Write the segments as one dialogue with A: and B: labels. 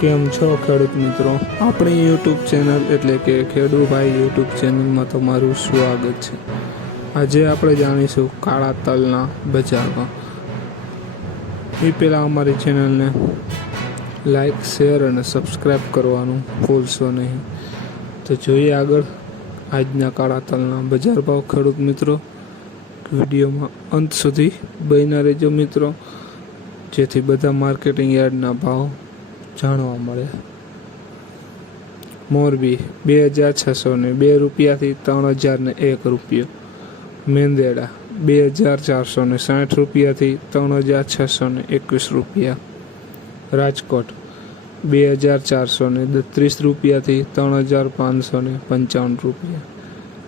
A: કેમ છો ખેડૂત મિત્રો? આપણી યુટ્યુબ ચેનલ એટલે કે ખેડૂભાઈ યુટ્યુબ ચેનલમાં તમારું સ્વાગત છે. આજે આપણે જાણીશું કાળા તલના બજારમાં. એ પહેલાં અમારી ચેનલને લાઈક શેર અને સબસ્ક્રાઈબ કરવાનું ભૂલશો નહીં. તો જોઈએ આગળ આજના કાળા તલના બજાર ભાવ ખેડૂત મિત્રો. વિડીયોમાં અંત સુધી બન્યા રહેજો મિત્રો. જેથી બધા માર્કેટિંગ યાર્ડના ભાવ જાણવા મળે. મોરબી, બે હજાર છસો ને બે રૂપિયાથી ત્રણ હજાર ને એક રૂપિયો. મેંદેડા, બે હજાર ચારસો ને સાઠ રૂપિયાથી ત્રણ હજાર છસો ને એકવીસ રૂપિયા. રાજકોટ, બે હજાર ચારસો ને ત્રીસ રૂપિયાથી ત્રણ હજાર પાંચસો ને પંચાવન રૂપિયા.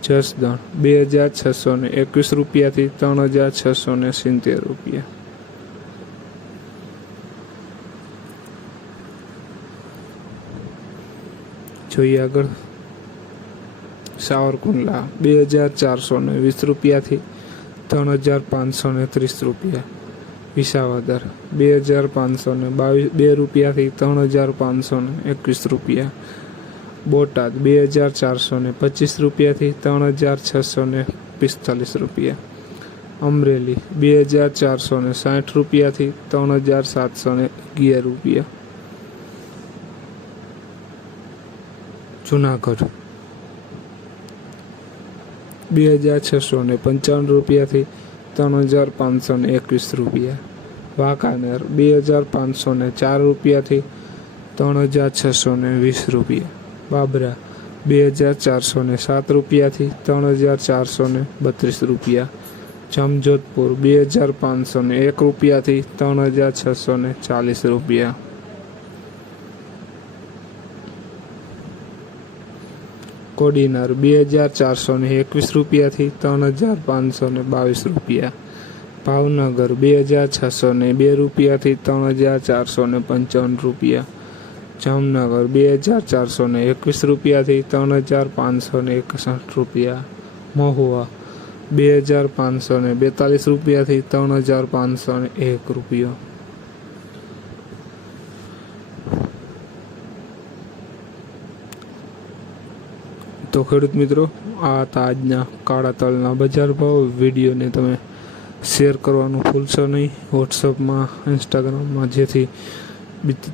A: જસદણ, બે હજાર છસો ને એકવીસ રૂપિયાથી ત્રણ હજાર છસો ને સિત્તેર રૂપિયા. જોઈએ આગળ. સાવરકુંડલા બે હજાર ચારસો ને વીસ રૂપિયાથી ત્રણ હજાર પાંચસો ને ત્રીસ રૂપિયા. વિસાવદર બે હજાર પાંચસો ને બાવીસ, બે રૂપિયાથી ત્રણ હજાર પાંચસો ને એકવીસ રૂપિયા. બોટાદ બે હજાર ચારસો ને પચીસ રૂપિયાથી ત્રણ હજાર છસો ને પિસ્તાલીસ રૂપિયા. અમરેલી બે હજાર ચારસો ને સાઠ રૂપિયાથી ત્રણ હજાર સાતસો ને અગિયાર રૂપિયા. જુનાગઢ. બે હજાર છસો ને પંચાવન રૂપિયાથી ત્રણ હજાર પાંચસો ને એકવીસ રૂપિયા. વાંકાનેર બે હજાર પાંચસો ને ચાર રૂપિયાથી ત્રણ હજાર છસો ને વીસ રૂપિયા. બાબરા બે હજાર ચારસો ને સાત રૂપિયાથી ત્રણ હજાર ચારસો ને બત્રીસ રૂપિયા. જમજોધપુર બે હજાર પાંચસો ને એક રૂપિયાથી ત્રણ હજાર છસો ને ચાલીસ રૂપિયા. કોડીનાર બે હજાર ચારસો ને એકવીસ રૂપિયાથી ત્રણ હજાર પાંચસો ને બાવીસ રૂપિયા. ભાવનગર બે હજાર છસો ને બે રૂપિયાથી ત્રણ હજાર ચારસો ને પંચાવન રૂપિયા. જામનગર બે હજાર ચારસો ને એકવીસ રૂપિયાથી ત્રણ હજાર પાંચસો ને એકસઠ રૂપિયા. મહુવા બે હજાર પાંચસો ને બેતાલીસ રૂપિયાથી ત્રણ હજાર પાંચસો ને એક રૂપિયો. તો ખેડૂત મિત્રો, આ હતા આજના કાળા તલના બજાર ભાવ. વિડીયોને તમે શેર કરવાનું ભૂલશો નહીં. વોટ્સઅપમાં, ઇન્સ્ટાગ્રામમાં જેથી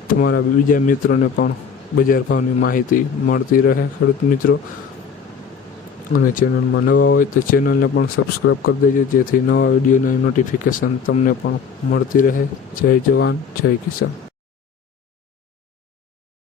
A: તમારા બીજા મિત્રોને પણ બજાર ભાવની માહિતી મળતી રહે ખેડૂત મિત્રો. અને ચેનલમાં નવા હોય તો ચેનલને પણ સબસ્ક્રાઈબ કરી દેજો, જેથી નવા વિડીયોની નોટિફિકેશન તમને પણ મળતી રહે. જય જવાન, જય કિસાન.